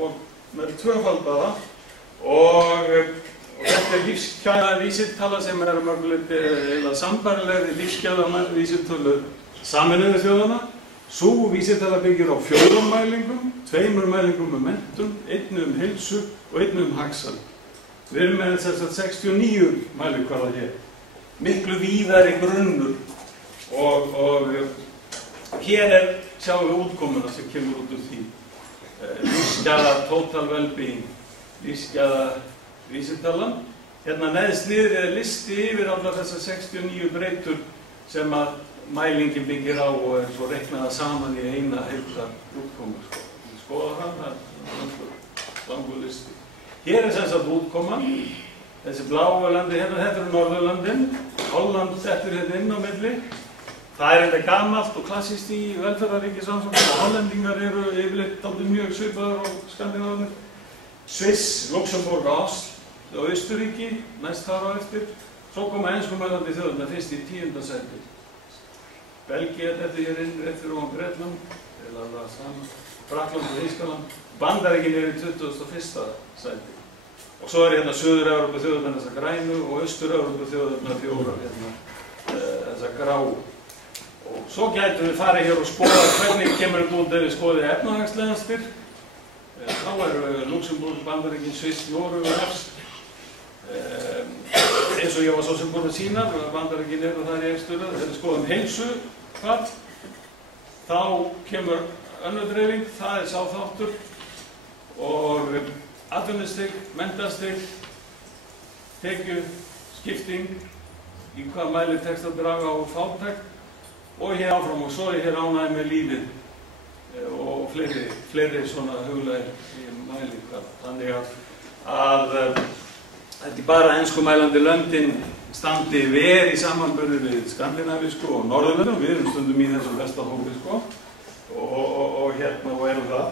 og með tvöfaldara og þetta lífsgæðavísitala sem mörguleyti eiginlega sambærilegri lífsgæðavísitölu Sameinuðu þjóðanna. Sú vísitala byggir á 4 mælingum, 2 mælingum menntun, 1 heilsu og 1 hagsæld. Við erum með 69 mælikvarða hér. Miklu víðari grunnur og hér sjáum við útkomuna sem kemur út úr því. Lífsgæða total well-being, lífsgæða vísitalan. Hérna neðst niður listi yfir allar þessar 69 breytur sem að mælingin byggir á og svo reiknaða saman í eina heildar útkomu. Skoða það er langur listi. Hér sem sagt útkoman, þessi bláu landi hérna, þetta Norðurlöndin, Holland settur hérna inn á milli. Það þetta gamalt og klassískt í velferðarríkisrannsóknum og hollendingar eru yfirleitt dálítið mjög svipaðar á Skandinavíu. Sviss, Luxemburg og Oslo og Austurríki, næst þar á eftir. Svo koma enskumælandi þjóðirnar fyrst í 10. sæti. Belgía þetta hér inn rétt fyrir ofan Bretland, eða alveg saman, Frakkland og Þýskaland. Bandaríkin í 21. sæti. Og svo hérna Suður-Evrópu þjóðirnar þessar grænu og Austur-Evrópu þjóðirnar 4 hérna þessar gráu. Og svo gætum við farið hér og skoða hvernig kemur þetta út ef við skoðum efnahagsleganstir. Þá eru Luxemburg, Bandaríkin, Sviss, Noregur efst. Eins og ég var svo sem búin að sýna, Bandaríkin eru þar í efstu röð. Þegar við skoðum heilsu, þá kemur önnur dreifing, það sá þáttur. Og atvinnustig, menntastig, tekju, skipting, í hvað mæli tekst að draga á fátækt. Og hér áfram og svo hér ánægði með lífið og fleiri svona huglægir í mæli. Þannig að þetta bara enskumælandi löndin standi verið í samanburði við skandinavísku og Norðurlöndum. Við erum stundum í þessum besta hópi og hérna og erum það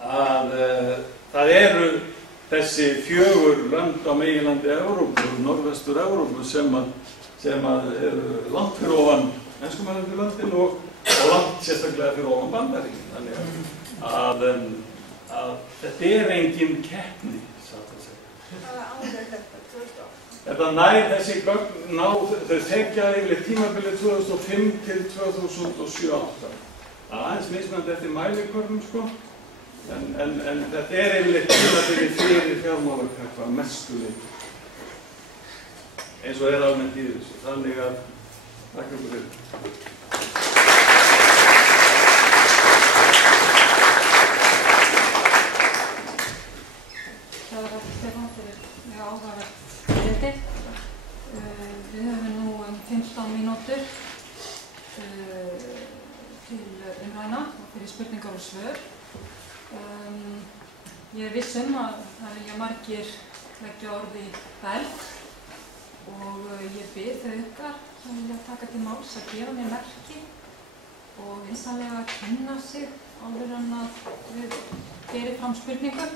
að það eru þessi 4 lönd á meginlandi Evrópu, norðvestur Evrópu sem eru langt fyrir ofan enskumælandi löndin og langt sérstaklega fyrir ofan Bandaríkin. Þannig að þetta engin keppni, satt að segja. Hvaða ár þetta? 2008? Þetta þessi gögn þau þekja yfirleitt tímabilið 2005 til 2007-2008. Það aðeins mismunandi eftir mælikvörðum, en þetta yfirleitt tímabilið fyrir fjármálakreppu að mestu leyti. Eins og almennt í þessu. Þannig að takk fyrir. Stefán fyrir mjög áhugavert erindi. Við höfum nú 15 mínútur til umræðna og fyrir spurningar og svör. Ég viss að það vilja margir leggja orð í belg og ég bið þau ykkar sem vilja taka til máls að gefa mér merki og vinsamlega kynna sig áður en að við gerum fram spurningar.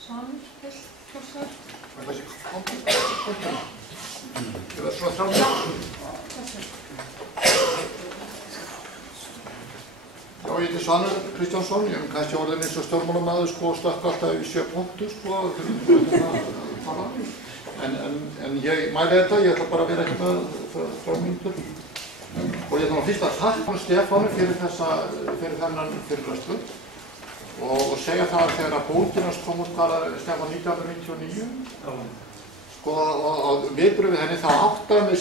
Samur, vill, kjósar? Det var så fram. Já, ég heiti Svanur Kristjánsson, ég kannski orðin eins og stjórnmálamaður og stökk alltaf í 7 punktur en ég mæli þetta, ég ætla bara að vera ekki með frá mínútur og ég ætla fyrst að þakka Stefáni fyrir þennan fyrirlestur og segja það að þegar bókin hans kom út Stefán 1999 og viðbrögð við henni þá áttaði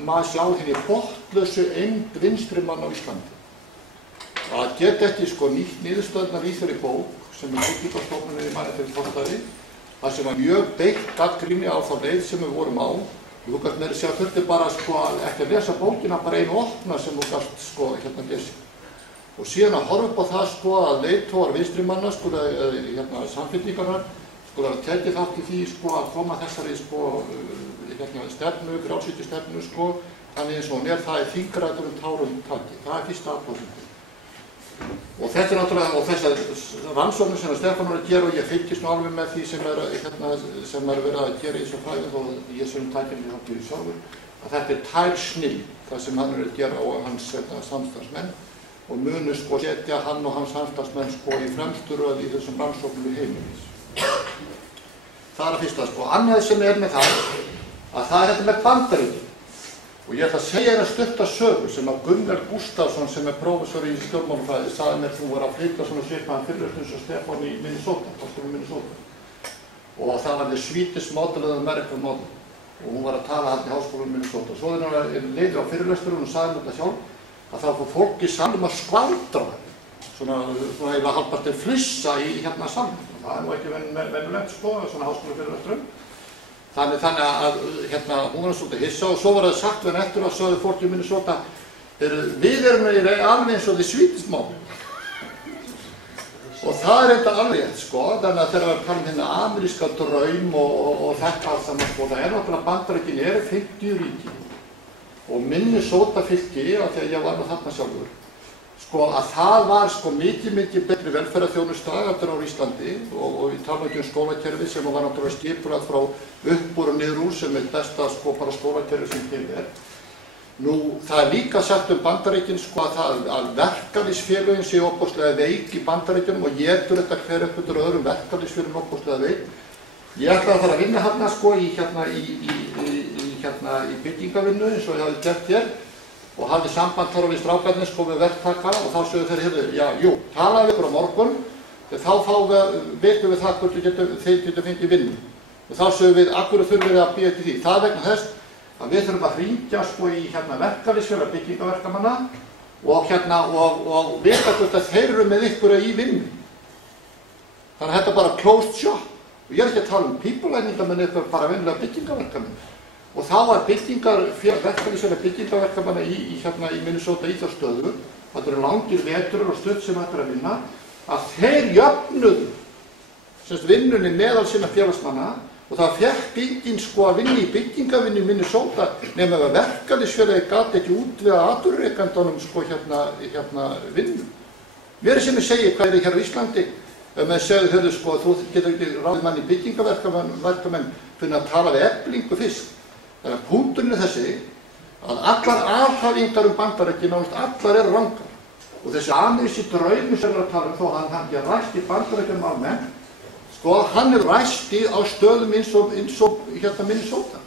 maður sjá henni botnlausu eymd vinstrimann á Íslandi. Að geta ekki nýtt niðurstöðnar í þeirri bók sem byggingarstofnunin í manni fyrir fórstæði, það sem var mjög beitt gagnrýni á þá leið sem við vorum á. Þú gæst með þess að þurfti bara ekki að lesa bókina, bara einu opna sem þú gæst hérna lesi. Og síðan að horfa upp á það að leiðtogar vinstrimanna, samfylkingarnar, að tekið þátt í því að koma þessari stefnu, frjálshyggjustefnu, þannig eins og það þingrætur tárum taki. Það fyrsta aðbóðsynning. Og þetta náttúrulega, og þessar rannsóknir sem Stefán að gera og ég fylgist alveg með því sem verið að gera í þessu fræðum og ég sem tækinn í sjálfur, að þetta tær snill, það sem hann að gera og hans samstarfsmenn. og munu sko setja hann og hans samstarfsmenn sko í fremstu röð í þessum rannsóknum í heiminum. Það er að fyrsta sko. Annað sem með það, að það er þetta með Bandaríkin. Og ég ætla að segja þér að stutta sögu sem að Gunnar Gustafsson sem er prófessor í stjórnmálafræði sagði mér þú var að flytja svona svipaðan fyrirlestur eins og Stefán í Minnesota, og það var the Swedish Model of American Model og hún var að tala hann í háskólanum í Minnesota. Svo þegar hún leiði á fyrirlesturinn og sagði mér þetta sjálf að það fór fólk í salnum að skvaldra svona eiginlega hálfpartinn flissa í hérna salnum. Það er nú ekki venjulegt sko, svona háskólafyrirlesturum. Þannig að hérna, hún var svolítið hissa og svo var það sagt við henni eftir að sögðu fólk í Minnesota við erum alveg eins og the Swedish Model. Og það er þetta alveg rétt sko, þannig að þegar við tala hérna ameríska draum og þetta allt saman sko, það er náttúrulega Bandaríkin eru 50 ríki og Minnesota fylki, af því að ég var nú þarna sjálfur, sko að það var sko mikið betri velferðarþjónusta eftir á Íslandi og við tala ekki skólakerfi sem var náttúrulega skipulagt frá upp úr og niður úr sem er besta sko bara skólakerfi sem til er. Nú það er líka sagt Bandaríkin sko að verkalýðsfélögin séu ofboðslega veik í Bandaríkjunum og étur þetta hver upp undir öðrum verkalýðsfélögum ofboðslega veik. Ég ætla að fara að vinna hérna sko í byggingavinnu eins og ég hafði gert hér og hafði samband þar á við strákarnir sko við verktaka og þá sögðu þeir heyrðu, talaðu við ykkur á morgun þá veitum við það hvort þeir getum fengið vinnu. Og þá sögðu við, af hverju þurfum við að bíða eftir því? Það er vegna þess að við þurfum að hringja sko í verkalýðsfélag byggingaverkamanna og vita hvort að þeir eru með ykkur í vinnu. Þannig að þetta er bara closed shop. Og ég er ekki að tala pípulækningamenn ykkur bara venjulega byggingaverkamenn. Og þá var verkalýðsfélag byggingaverkamanna í Minnesota í þá stöðu, þetta eru langir vetur og stöð sem þetta er að vinna, að þeir jöfnuðu vinnunni meðal sinna félagsmanna og það fekk enginn sko að vinna í byggingavinnu í Minnesota nema að verkalýðsfélagi gat ekki útvega atvinnurekendunum sko vinnu. Mér sem ég segi hvað hér á Íslandi, ef maður segir sko þú getur ekki ráðið mann í byggingaverkamenn fyrir að tala við Eflingu fyrst. Þannig að punkturinn er þessi að allar alhæfingar Bandaríkin nánast allar eru rangar og þessi ameríski draumur sem að tala þó hann ekki ræst í Bandaríkjunum almennt sko hann er ræst á stöðum eins og Minnesota.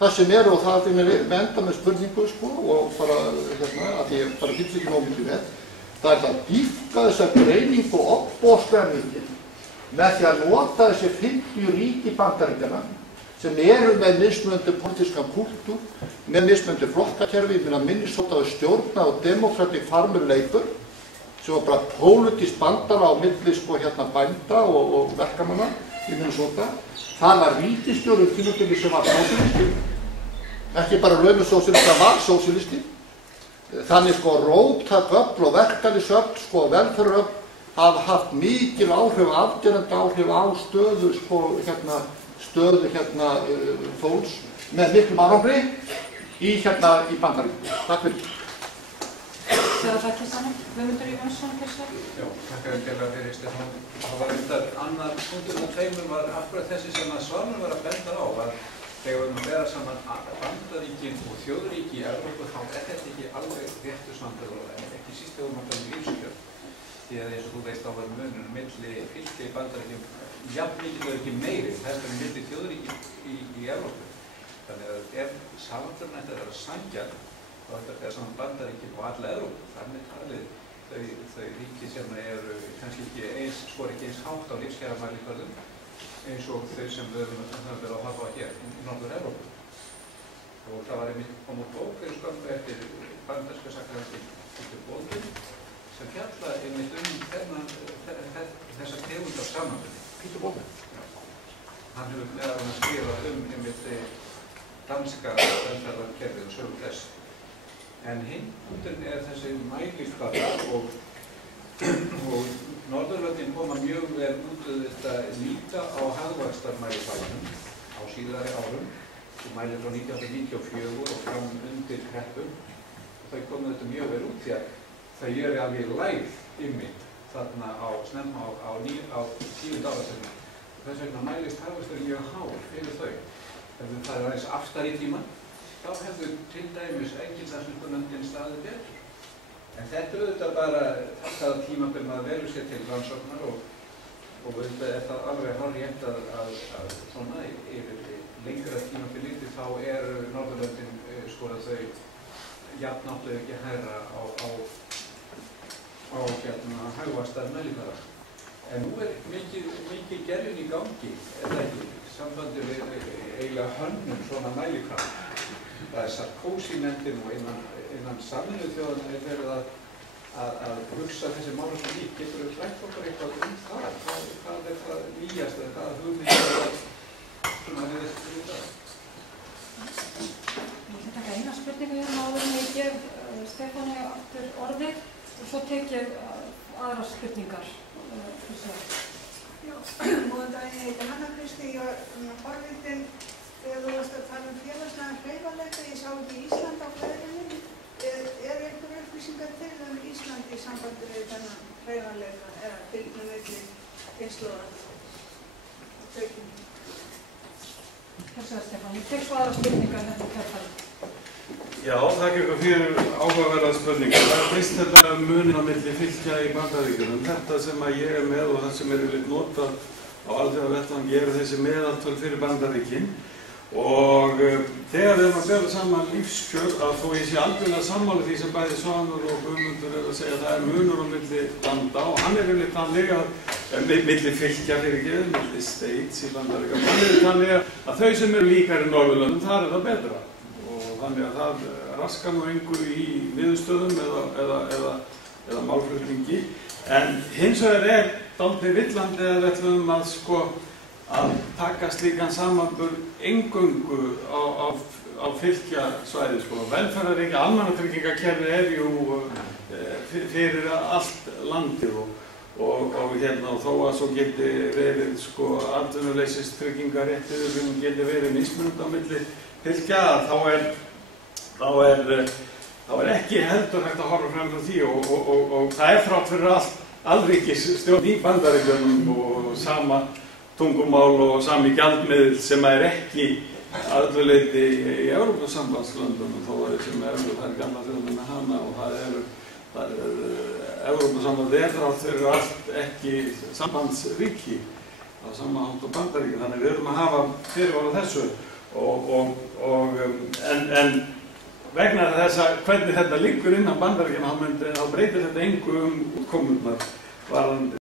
Það sem og það er með enda með spurningu sko og bara að því ég bara getur ekki nóg mikið með. Það er að dýpka þessa greiningu og ofboðslega mikið með því að nota þessi 50 ríki Bandaríkjanna sem eru með mismunandi pólitískan kúltúr, með mismunandi flokkakerfi, Minnesota stjórna og Democratic Farmer Labor sem var bara pólitískt bandalag á milli sko bænda og verkamanna í Minnesota. Það var ríkisstjórn tímabili sem var sósíalisti, ekki bara launasósíalisti, það var sósíalisti. Þannig sko róttæköfl og verkalýðsöfl sko velferðaröfl hafa haft mikil áhrif, afgerandi áhrif á stöðu sko fólks með miklum árangri í Bandaríkjunum. Takk fyrir. Guðmundur Jónsson, Já, takk fyrir Stefán. Það var reyndar annar punktur og tveimur var akkurat þessi sem að Svanur var að benda á að þegar við bera saman Bandaríkin og þjóðríki í Evrópu þá er þetta ekki alveg réttur samfélag og ekki síst þegar við tala lífskjör. Því að eins og þú veist á var munur milli fylki í Bandaríkjum jafn mikið og ekki meiri heldur en milli þjóðríki í Evrópu. Þannig að ef samanburðurinn ætti að vera sanngjarn þá ætti að bera saman Bandaríkin og alla Evrópu. Þannig talið þau ríki sem eru kannski ekki eins hátt á lífskjaramælikvörðum eins og þau sem við höfum að hafa hér í Norður-Evrópu. Og það var einmitt komið bók fyrir skömmu eftir bandaríska sagnfræðing Peter Baldwin sem fjalla einmitt þessa tegund af samanburði. Peter Baldwin? Já. Hann hefur meðal annars skrifað einmitt danska velferðarkerfið og sögu þess. En hinn punkturinn er þessi mælikvarða og Norðurlöndin koma mjög vel út þetta líka á hagvaxtarmælikvarðanum á síðari árum sem mælir frá 1994 og fram undir kreppu og þau komu þetta mjög vel út því að þau eru alveg lægð ymmið þarna snemma á 10. áratugnum. Þess vegna mælist hagvaxtur mjög hár fyrir þau. Ef það er aðeins aftar í tímann þá hefðu til dæmis Engilsaxnesku löndin staðið betur. En þetta auðvitað bara það tímabil maður velur sér til rannsóknar og auðvitað það alveg hárrétt að svona yfir lengra tímabil litið þá Norðurlöndin þau jafnáttuðu ekki hærra á hagvaxtar mælikvarða. En nú mikil gerjun í gangi, eða ekki, sambandi við eiginlega hönnun svona mælikvarða. Það Sarkozy-nefndin og innan Sameinuðu þjóðanna verið að hugsa þessi mál svo líkt. Getur þú rætt okkur eitthvað það? Hvað það nýjast eða hvaða hugmyndir svona við það? Ég ætla að taka eina spurningu hérna áður en ég gef Stefáni aftur orðið og svo tek ég aðrar spurningar. Já, góðan daginn, ég heiti Hanna Kristi, ég var forvitin þegar þú varst að tala félagslegan hreyfanleika, ég sá ekki Ísland á fræðinni. Einhver upplýsingar til Ísland í sambandi við þennan hreyfanleika eða fylgna milli kynslóða og tökjum? Stefán, ég tek svo aðra spurningar hérna á kjörfæri. Já, þakka ykkur fyrir áhugaverðar spurningar. Það fyrst þetta munin á milli fylkja í Bandaríkjunum. Þetta sem að ég með og það sem yfirleitt notað á alþjóðavettvangi eru þessi meðaltöl fyrir Bandaríkin. Og þegar við erum að bera saman lífskjör, að þó ég sé algjörlega sammála því sem bæði Svanur og Guðmundur að segja að það er munur á milli landa og hann yfirleitt þannig milli fylkja milli states í Bandaríkjunum. Hann yfirleitt þannig að þau sem eru líkar í Norðurlöndum, þar er það betra. Þannig að það raskar nú engu í niðurstöðum eða málflutningi. En hins vegar dálítið villandi að við ætlum að taka slíkan samanburð eingöngu á fylkjasvæði. Velferðarríki, almannatryggingakerfi jú fyrir allt landið og þó að svo geti verið atvinnuleysistryggingaréttur sem geti verið mismunandi á milli fylkja, þá er ekki heldur hægt að horfa fram frá því og það er þrátt fyrir allt alríkisstjórn í Bandaríkjunum og sama tungumál og sami gjaldmiðill sem er ekki að öllu leyti í Evrópusambandslöndunum þó að sem það er gamla þjóðin með hana og það er Evrópusamband þrátt fyrir allt ekki sambandsríki á sama hátt og Bandaríkin, þannig við erum að hafa fyrirvara þessu en vegna þess að hvernig þetta liggur innan Bandaríkjanna þá breytir þetta engu útkomurnar varðandi